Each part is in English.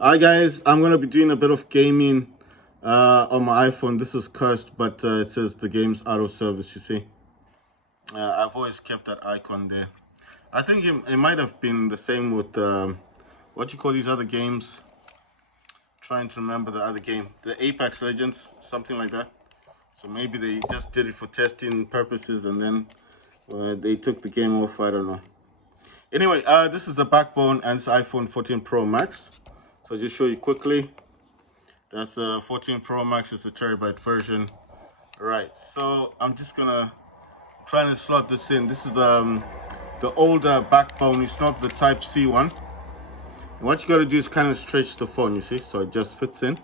Hi guys, I'm gonna be doing a bit of gaming on my iPhone. This is cursed, but it says the game's out of service. You see, I've always kept that icon there. I think it might have been the same with what you call these other games. Trying to remember the other game, the Apex Legends, something like that. So maybe they just did it for testing purposes, and then they took the game off. I don't know. Anyway, this is the backbone and it's iPhone 14 Pro Max. So I'll just show you quickly. That's a 14 Pro Max, it's a terabyte version. Right, so I'm just gonna try and slot this in. This is the older backbone, it's not the Type C one. And what you gotta do is kind of stretch the phone, you see, so it just fits in.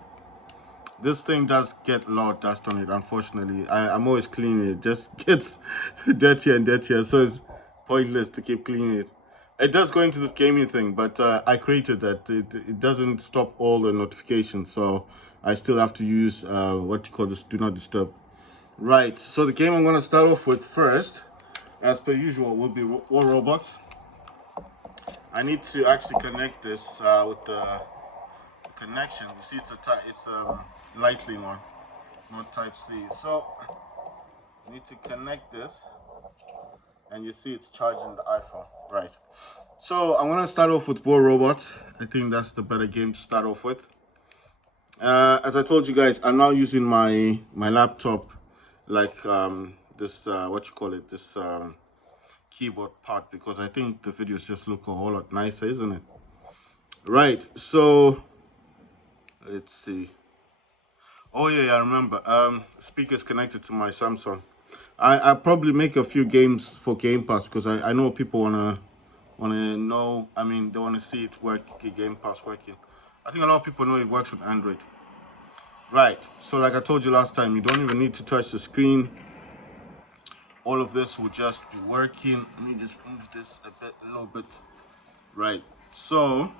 This thing does get a lot of dust on it, unfortunately. I'm always cleaning it, just gets dirtier and dirtier, so it's pointless to keep cleaning it. It does go into this gaming thing, but I created that. It doesn't stop all the notifications, so I still have to use what you call this do not disturb. Right, so the game I'm going to start off with first, as per usual, will be War Robots. I need to actually connect this with the connection. You see, it's Lightning one, not Type C. So I need to connect this, and you see it's charging the iPhone. Right. So I'm gonna start off with War Robots. I think that's the better game to start off with. As I told you guys, I'm now using my laptop, like this what you call it, this keyboard part, because I think the videos just look a whole lot nicer, isn't it? Right. So let's see. Oh yeah, I remember. Speakers connected to my Samsung. I probably make a few games for Game Pass because I know people wanna know. I mean, they wanna see it work. Game Pass working. I think a lot of people know it works with Android. Right. So like I told you last time, you don't even need to touch the screen. All of this will just be working. Let me just move this a little bit. Right. So,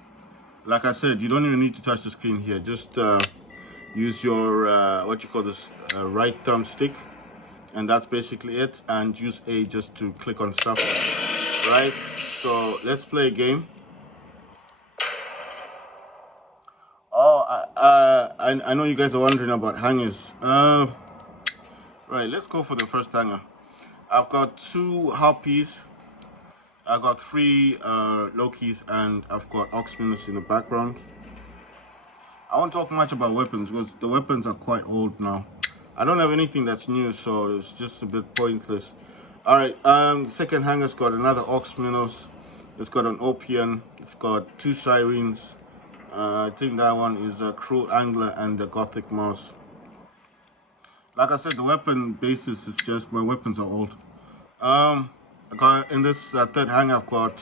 like I said, you don't even need to touch the screen here. Just use your what you call this right thumbstick, and that's basically it. And use A just to click on stuff. Right. So let's play a game. Oh, I know you guys are wondering about hangers. Right. Let's go for the first hanger. I've got two harpies. I've got three Lokis, and I've got Oxminus in the background. I won't talk much about weapons because the weapons are quite old now. I don't have anything that's new, so it's just a bit pointless. All right, second hanger's got another Oxminus. It's got an Opian. It's got two Sirens. I think that one is a Cruel Angler and the Gothic Mouse. Like I said, the weapon basis is just my weapons are old. I got in this third hanger, I've got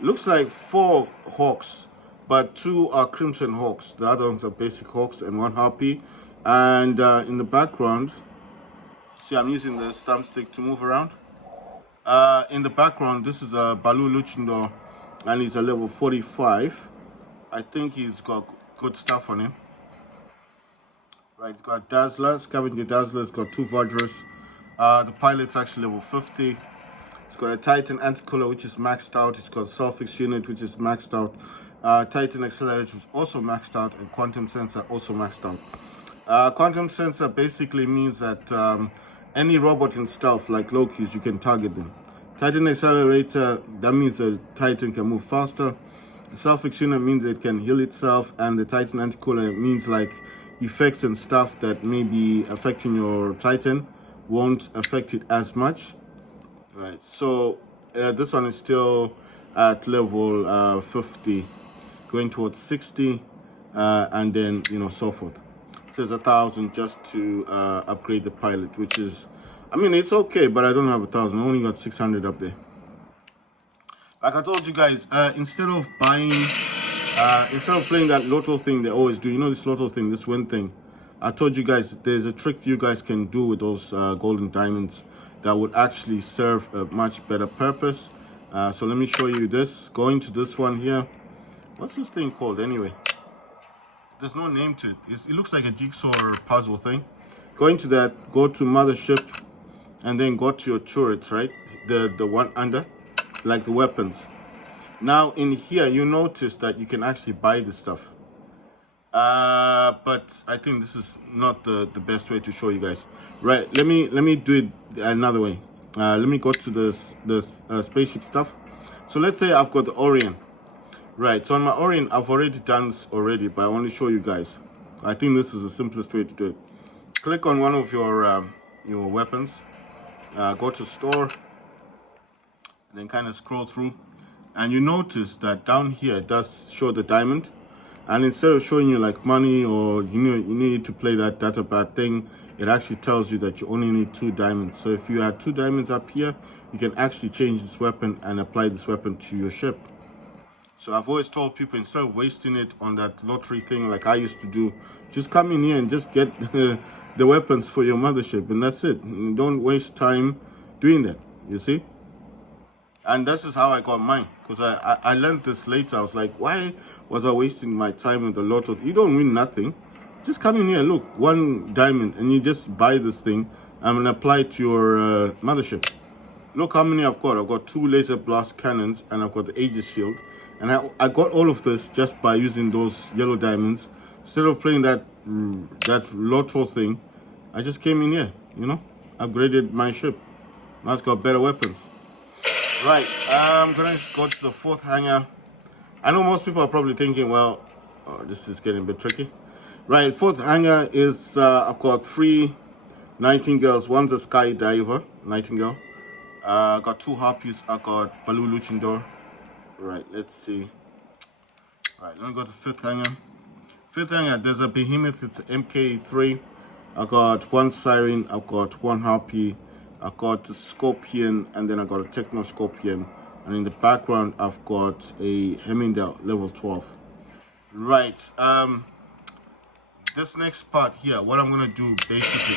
looks like four hawks, but two are crimson hawks. The other ones are basic hawks and one harpy. And in the background, see, I'm using the thumbstick to move around. In the background, this is a Balu Luchindor, and he's a level 45. I think he's got good stuff on him. Right, he's got Dazzler, Scavenger Dazzler, he's got two Vajras. The pilot's actually level 50. It's got a Titan Anticola, which is maxed out. It's got Sulfix Unit, which is maxed out. Titan Accelerator, which is also maxed out. And Quantum Sensor, also maxed out. Quantum Sensor basically means that any robot in stealth, like Loki's, you can target them. Titan Accelerator, that means the Titan can move faster. Sulfix Unit means it can heal itself. And the Titan Anticola means like effects and stuff that may be affecting your Titan won't affect it as much. Right, so this one is still at level 50, going towards 60, and then so forth. It says 1,000 just to upgrade the pilot, which is, I mean, it's okay, but I don't have 1,000. I only got 600 up there. Like I told you guys, instead of playing that lotto thing they always do, this lotto thing, this win thing, I told you guys there's a trick you guys can do with those golden diamonds that would actually serve a much better purpose. So let me show you this. Going to this one here. What's this thing called anyway? There's no name to it. It looks like a jigsaw or puzzle thing. Going to that, go to mothership, and then go to your turrets, right? The one under, like the weapons. Now in here, you notice that you can actually buy this stuff. But I think this is not the best way to show you guys. Right, let me do it another way. Let me go to the spaceship stuff. So let's say I've got the Orion. Right, so on my Orion, I've already done this already, but I want to show you guys. I think this is the simplest way to do it. Click on one of your weapons, go to store, and then kind of scroll through, and you notice that down here it does show the diamond, and instead of showing you like money or you need to play that data pad thing, it actually tells you that you only need 2 diamonds. So if you had 2 diamonds up here, you can actually change this weapon and apply this weapon to your ship. So I've always told people, instead of wasting it on that lottery thing like I used to do, just come in here and just get the weapons for your mothership, and that's it. Don't waste time doing that, you see? And this is how I got mine, because I learned this later. I was like, why was I wasting my time with the lotto? You don't win nothing. Just come in here, look, 1 diamond, and you just buy this thing and apply it to your mothership. Look how many I've got. I've got 2 laser blast cannons, and I've got the Aegis shield. And I got all of this just by using those yellow diamonds. Instead of playing that lotto thing, I just came in here, upgraded my ship. Now it's got better weapons. Right, I'm gonna go to the 4th hangar. I know most people are probably thinking, well, this is getting a bit tricky. Right, 4th hangar is, I've got 3 nightingales. One's a skydiver, nightingale. I got 2 harpies. I got Baloo Luchindor. Right, let's see. Right, let me go to 5th hangar. 5th hangar, there's a behemoth. It's MK3. I got 1 siren. I've got 1 harpy. I've got a scorpion, and then I got a techno scorpion. And in the background, I've got a Hemingdale level 12. Right. This next part here, what I'm gonna do basically.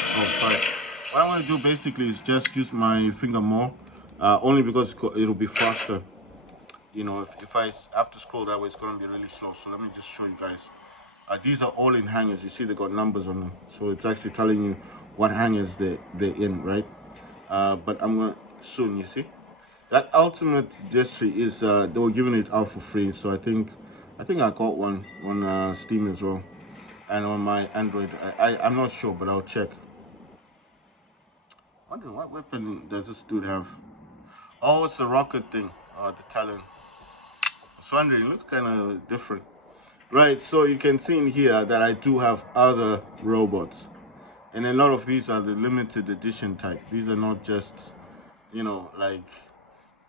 What I'm gonna do basically is just use my finger more, only because it'll be faster. If I have to scroll that way, it's gonna be really slow. So let me just show you guys. These are all in hangars. You see they got numbers on them, so it's actually telling you what hangars they're in, right? But I'm gonna soon. You see that ultimate gesture is they were giving it out for free. So I think I got one on Steam as well, and on my Android. I'm not sure, but I'll check. Wondering what weapon does this dude have? Oh, it's a rocket thing. The Talon. I was wondering, it looks kind of different. Right, so you can see in here that I do have other robots. And a lot of these are the limited edition type. These are not just, like,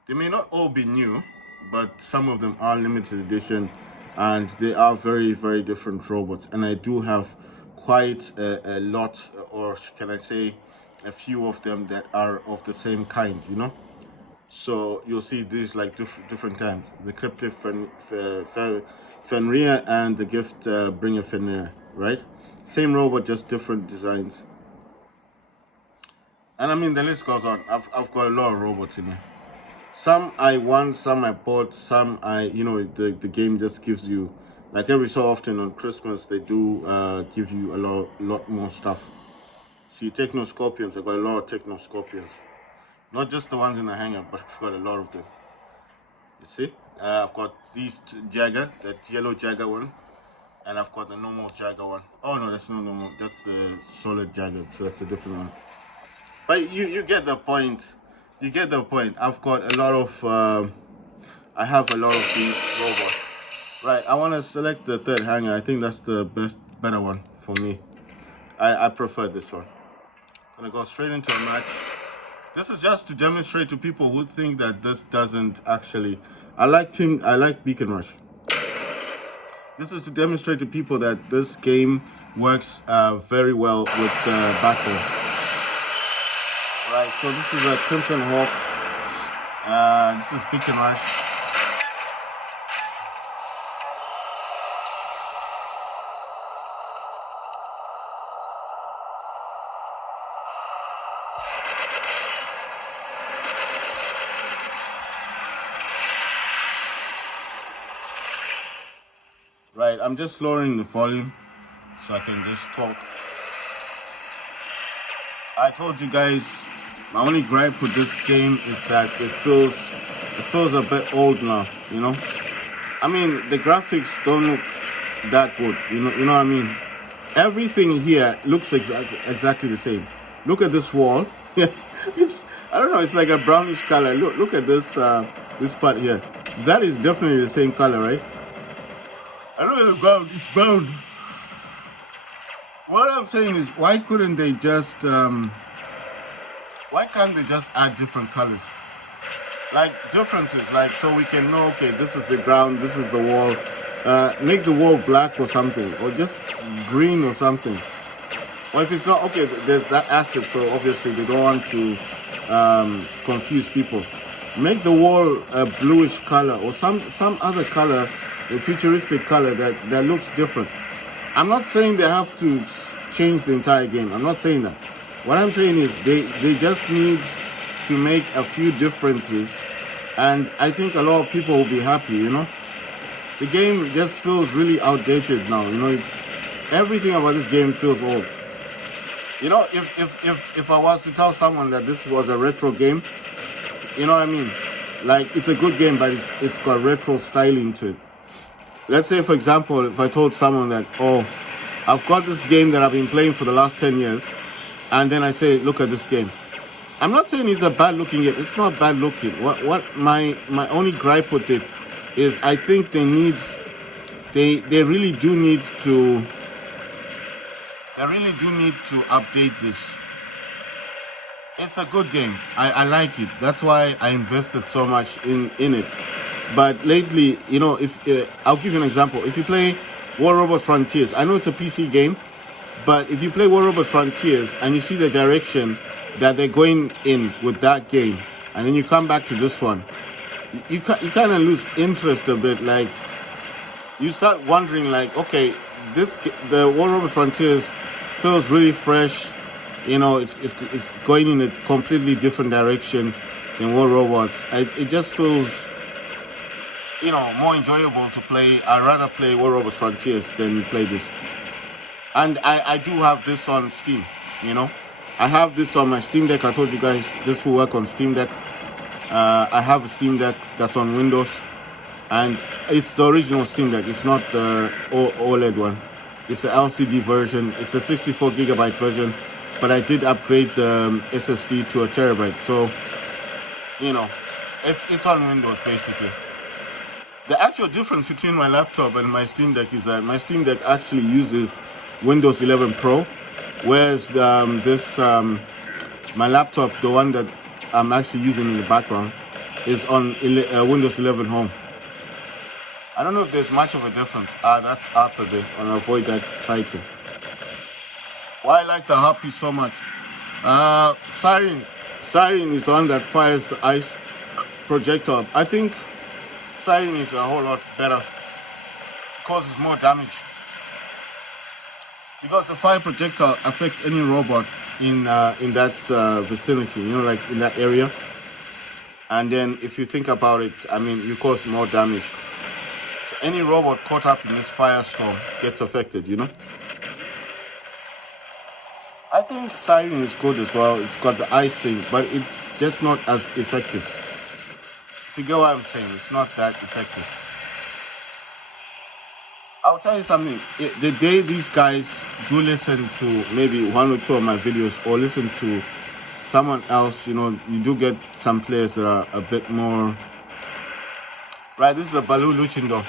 they may not all be new, but some of them are limited edition. And they are very, very different robots. And I do have quite a lot, or can I say, a few of them that are of the same kind, So you'll see these like different times. The Cryptic Fenrir and the Gift Bringer Fenrir, right? Same robot, just different designs. And I mean, the list goes on. I've got a lot of robots in here. Some I won, some I bought, some the game just gives you, like every so often on Christmas, they do give you a lot more stuff. See, Techno Scorpions, I've got a lot of Techno Scorpions. Not just the ones in the hangar, but I've got a lot of them. You see? I've got these Jagger, that yellow Jagger one. And I've got the normal Jagger one. Oh no, that's not normal. That's the solid Jagger, so that's a different one. But you get the point. You get the point. I've got a lot of... I have a lot of these robots. Right, I want to select the 3rd hangar. I think that's the better one for me. I prefer this one. I'm going to go straight into a match. This is just to demonstrate to people who think that this doesn't actually... I like Beacon Rush. This is to demonstrate to people that this game works very well with BackBone. Right, so this is a Crimson Hawk. This is Beacon Rush. Right, I'm just lowering the volume so I can just talk. I told you guys, my only gripe with this game is that it feels a bit old now, I mean, the graphics don't look that good. You know what I mean? Everything here looks exactly the same. Look at this wall. Yeah, it's, I don't know. It's like a brownish color. Look at this this part here. That is definitely the same color, right? I don't know. It's brown. It's brown. What I'm saying is, why couldn't they just why can't they just add different colors? Like differences, like so we can know, okay, this is the ground, this is the wall. Make the wall black or something, or just green or something. Or if it's not, okay, there's that acid, so obviously they don't want to confuse people. Make the wall a bluish color or some other color, a futuristic color that looks different. I'm not saying they have to change the entire game. I'm not saying that. What I'm saying is they just need to make a few differences, and I think a lot of people will be happy. The game just feels really outdated now. Everything about this game feels old. If I was to tell someone that this was a retro game, you know what I mean? Like, it's a good game, but it's got retro styling to it. Let's say, for example, if I told someone that, oh, I've got this game that I've been playing for the last 10 years, and then I say, look at this game. I'm not saying it's a bad looking game. It's not bad looking. What my only gripe with it is, I think they really do need to update this. It's a good game. I like it. That's why I invested so much in it. But lately, if I'll give you an example. If you play War Robot Frontiers, I know it's a PC game, but if you play War Robot Frontiers and you see the direction that they're going in with that game, and then you come back to this one, you kind of lose interest a bit. Like, you start wondering, like, okay, the War Robot Frontiers feels really fresh. It's going in a completely different direction than War Robots. It just feels, more enjoyable to play. I'd rather play War Robot Frontiers than play this. And I do have this on Steam. I have this on my Steam Deck. I told you guys this will work on Steam Deck. I have a Steam Deck that's on Windows, and it's the original Steam Deck. It's not the OLED one. It's the LCD version. It's a 64 gigabyte version, but I did upgrade the SSD to a terabyte. So, it's on Windows basically. The actual difference between my laptop and my Steam Deck is that my Steam Deck actually uses Windows 11 Pro, whereas my laptop, the one that I'm actually using in the background, is on Windows 11 Home. I don't know if there's much of a difference. That's after this, and I'll avoid that title. Why I like the Harpy so much? Siren is the one that fires the ice projectile. I think Siren is a whole lot better, causes more damage. Because the fire projectile affects any robot in that vicinity, like in that area. And then if you think about it, I mean, you cause more damage. So any robot caught up in this firestorm gets affected, I think Siren is good as well. It's got the ice thing, but it's just not as effective. If you get what I'm saying, it's not that effective. I'll tell you something. The day these guys do listen to maybe one or two of my videos, or listen to someone else, you do get some players that are a bit more. Right, this is a Baloo Luchindo.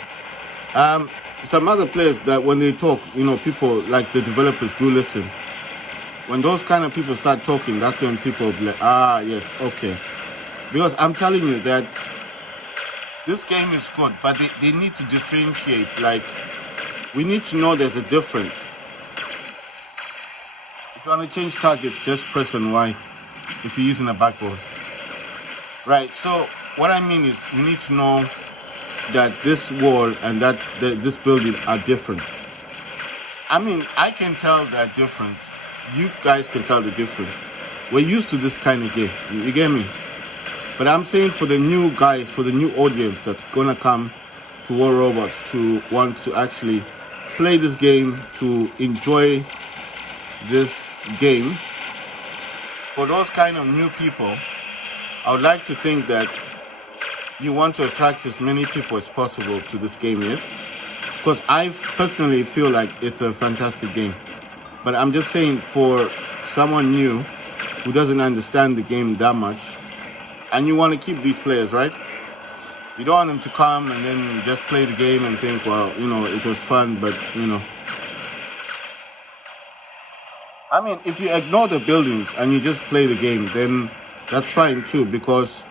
Some other players that when they talk, people like the developers do listen. When those kind of people start talking, that's when people will be like, yes, okay. Because I'm telling you that this game is good, but they need to differentiate. Like, we need to know there's a difference. If you want to change targets, just press on Y if you're using a backbone. Right, so what I mean is we need to know that this wall and this building are different. I mean, I can tell that difference. You guys can tell the difference. We're used to this kind of game. You get me? But I'm saying for the new guys, for the new audience that's gonna come to War Robots, to want to actually play this game, to enjoy this game, for those kind of new people, I would like to think that you want to attract as many people as possible to this game, yes? Because I personally feel like it's a fantastic game. But I'm just saying, for someone new who doesn't understand the game that much, and you want to keep these players, right? You don't want them to come and then just play the game and think, well, it was fun, but, I mean, if you ignore the buildings and you just play the game, then that's fine too, because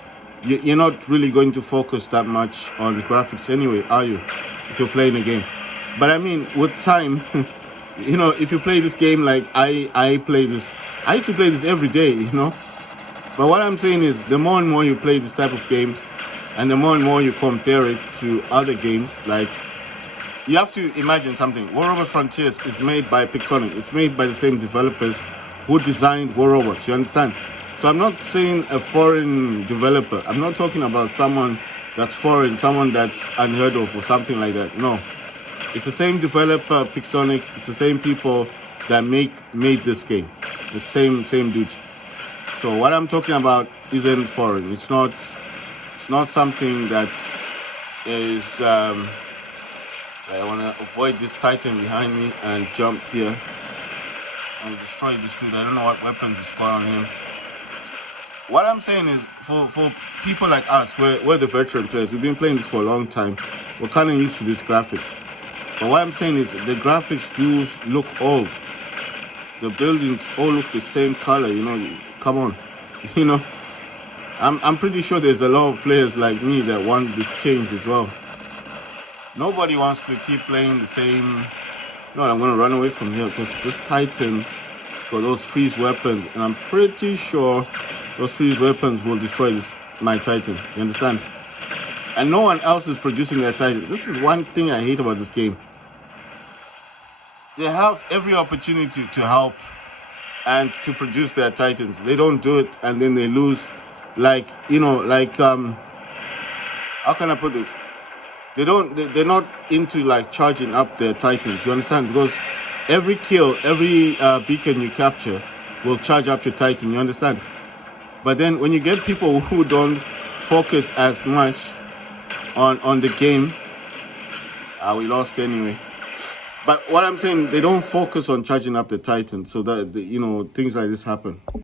you're not really going to focus that much on the graphics anyway, are you? If you're playing a game. But I mean, with time, if you play this game like I play this, I used to play this every day, But what I'm saying is, the more and more you play this type of games, and the more and more you compare it to other games, like, you have to imagine something. War Robots Frontiers is made by Pixonic. It's made by the same developers who designed War Robots, you understand? So I'm not saying a foreign developer. I'm not talking about someone that's foreign, someone that's unheard of or something like that. No. It's the same developer, Pixonic. It's the same people that made this game. The same dudes. So what I'm talking about isn't foreign. It's not something that is I want to avoid this Titan behind me and jump here and destroy this dude. I don't know what weapons is going on him. What I'm saying is, for people like us, we're the veteran players. We've been playing this for a long time. We're kind of used to these graphics. But what I'm saying is, the graphics do look old. The buildings all look the same color, Come on, I'm pretty sure there's a lot of players like me that want this change as well. Nobody wants to keep playing the same. No, I'm going to run away from here, because this Titan got those freeze weapons, and I'm pretty sure those freeze weapons will destroy my Titan. You understand? And no one else is producing their Titan. This is one thing I hate about this game. They have every opportunity to help and to produce their Titans. They don't do it, and then they lose. How can I put this? They're not into like charging up their Titans. You understand? Because every kill, every beacon you capture will charge up your Titan. You understand? But then when you get people who don't focus as much on the game, we lost anyway. But what I'm saying, they don't focus on charging up the Titan, so that things like this happen.